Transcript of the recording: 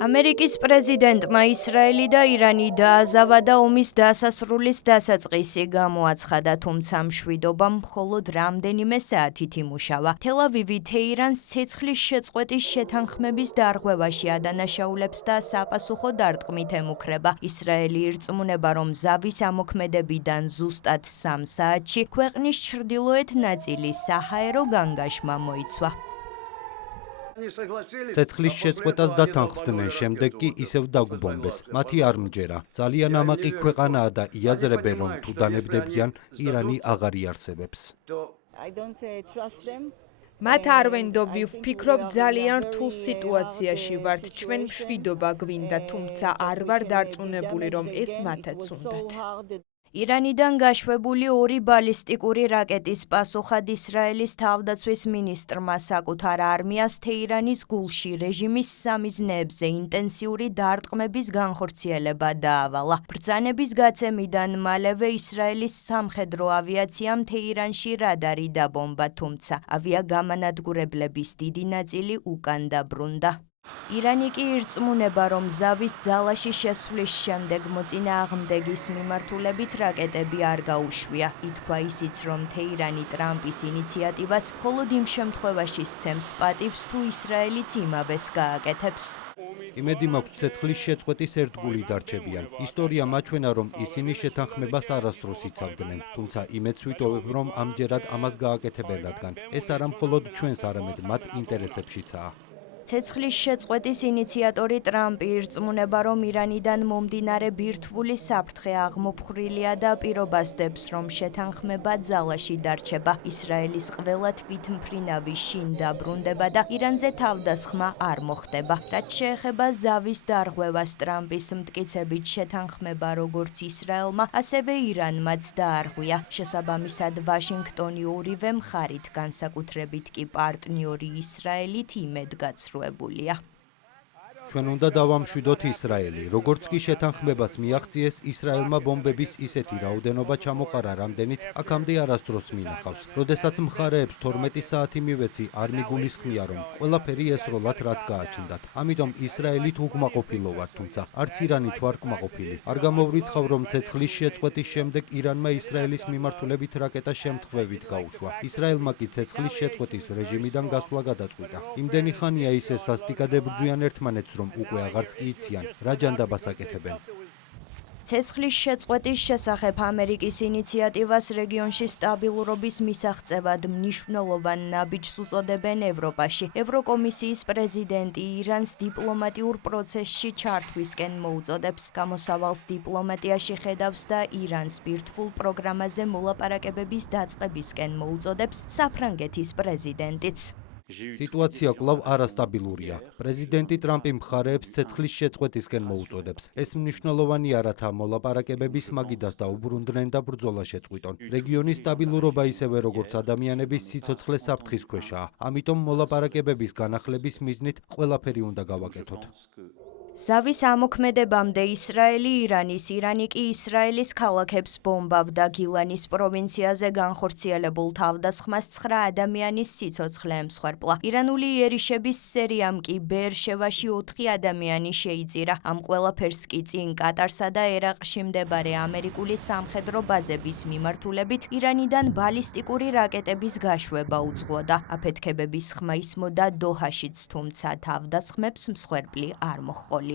ამერიკის პრეზიდენტმა ისრაელი და ირანი დააზავა და ომის დასასრულის დასაწყისი გამოაცხადა, თუმცა მშვიდობამ მხოლოდ რამდენიმე საათით იმუშავა. თელ-ავივი თეირანს ცეცხლის შეწყვეტის შეთანხმების დარღვევაში ადანაშაულებს და საპასუხო დარტყმით ემუქრება. ისრაელი ირწმუნება, რომ ზავის ამოქმედებიდან ზუსტად 3 საათში ქვეყნის ჩრდილოეთ ნაწილი საჰაერო განგაშმა მოიცვა. ცეცხლის შეწყვეტას დათანხმდნენ, შემდეგ კი ისევ დაგუბომბეს. მათი არ მჯერა. ძალიან ამაყი ქვეყანაა და იაზრებენ, რომ თუ დანებდებიან, ირანი აღარ იარსებებს. მათ არ ვენდობი, ვფიქრობ ძალიან რთულ სიტუაციაში ვართ, ჩვენ მშვიდობა გვინდა, თუმცა არ ვარ დარწმუნებული, რომ ეს მათაც უნდათ. ირანიდან გაშვებული 2 ბალისტიკური რაკეტის პასუხად ისრაელის თავდაცვის მინისტრმა საკუთარ არმიას თეირანის გულში რეჟიმის სამიზნეებზე ინტენსიური დარტყმების განხორციელება დაავალა. ბრძანების გაცემიდან მალევე ისრაელის სამხედრო ავიაციამ თეირანში რადარი დაბომბა, თუმცა ავიაგამანადგურებლების დიდი ნაწილი უკან დაბრუნდა. ირანი კი ირწმუნება, რომ ზავის ძალაში შესვლის შემდეგ მოწინააღმდეგის მიმართულებით რაკეტები არ გაუშვია. ითქვა ისიც, რომ თეირანი ტრამპის ინიციატივას მხოლოდ იმ შემთხვევაში სცემს პატივს, თუ ისრაელიც იმავეს გააკეთებს. იმედი მაქვს, ცეცხლის შეწყვეტის ერთგული დარჩებიან. ისტორია მაჩვენა, რომ ისინი შეთანხმებას არასდროს იცავდნენ, თუმცა იმედს ვიტოვებ, რომ ამჯერად ამას გააკეთებენ, რადგან ეს არა მხოლოდ ჩვენს, არამედ მათ ინტერესებშიცაა. ცეცხლის შეწყვეტის ინიციატორი ტრამპი ირწმუნება, რომ ირანიდან მომდინარე ბირთვული საფრთხე აღმოფხრილია და პირობასდებს, რომ შეთანხმება ძალაში დარჩება. ისრაელის ყველა თვითმფრინავი შინ დაბრუნდება და ირანზე თავდასხმა არ მოხდება. რაც შეეხება ზავის დარღვევას, ტრამპის მტკიცებით შეთანხმება როგორც ისრაელმა, ასევე ირანმაც დაარღვია. შესაბამისად, ვაშინგტონი ორივე მხარით, განსაკუთრებით კი პარტნიორი ისრაელით იმედგაცრუებულია. ჩვენ უნდა დავამშვიდოთ ისრაელი. როგორც კი შეთანხმებას მიაღწიეს, ისრაელმა ბომბების ისეთი რაოდენობა ჩამოყარა, რამდენიც აქამდე არასდროს მინახავს. როდესაც მხარეებს 12 საათი მივეცი, არ მიგულისხმია, რომ ყველაფერი ესროლათ, რაც გააჩნდათ. ამიტომ ისრაელით უკმაყოფილო ვარ, თუმცა არც ირანით ვარ კმაყოფილი. არ გამოვრიცხავ, რომ ცეცხლის შეწყვეტის შემდეგ ირანმა ისრაელის მიმართულებით რაკეტა შემთხვევით გაუშვა. ისრაელმა კი ცეცხლის შეწყვეტის რეჟიმიდან გასვლა გადაწყვიტა. იმდენი ხანია ისე სასტიკად ებრძვიან ერთმანეთს, რომ უკვე აღარც კი იციან, რა ჯანდაბას აკეთებენ. ცეცხლის შეწყვეტის შესახებ ამერიკის ინიციატივას რეგიონში სტაბილურობის მისაღწევად მნიშვნელოვან ნაბიჯს უწოდებენ ევროპაში. ევროკომისიის პრეზიდენტი ირანს დიპლომატიურ პროცესში ჩართვისკენ მოუწოდებს. გამოსავალს დიპლომატიაში ხედავს და ირანს ბირთვულ პროგრამაზე მოლაპარაკებების დაწყებისკენ მოუწოდებს საფრანგეთის პრეზიდენტიც. სიტუაცია კვლავ არასტაბილურია. პრეზიდენტი ტრამპი მხარეებს ცეცხლის შეწყვეტისკენ მოუწოდებს. ეს მნიშვნელოვანია, რათა მოლაპარაკებების მაგიდას დაუბრუნდნენ და ბრძოლა შეწყვიტონ. რეგიონის სტაბილურობა ისევე როგორც ადამიანების სიცოცხლე საფრთხის ქვეშაა. ამიტომ მოლაპარაკებების განახლების მიზნით ყველაფერი უნდა გავაკეთოთ. ზავის ამოქმედებამდე ისრაელი ირანის, ირანი კი ისრაელის ქალაქებს ბომბავდა. გილანის პროვინციაზე განხორციელებულ თავდასხმას 9 ადამიანის სიცოცხლე ემსხვერპლა. ირანული იერიშების სერიამ კი ბეერშევაში 4 ადამიანი შეიწირა. ამ ყველაფერს კი წინ კატარსა და ერაყში მდებარე ამერიკული სამხედრო ბაზების მიმართულებით ირანიდან ბალისტიკური რაკეტების გაშვება უძღვოდა. აფეთქებების ხმა ისმოდა დოჰაშიც, თუმცა თავდასხმებს მსხვერპლი არ მოჰყოლია.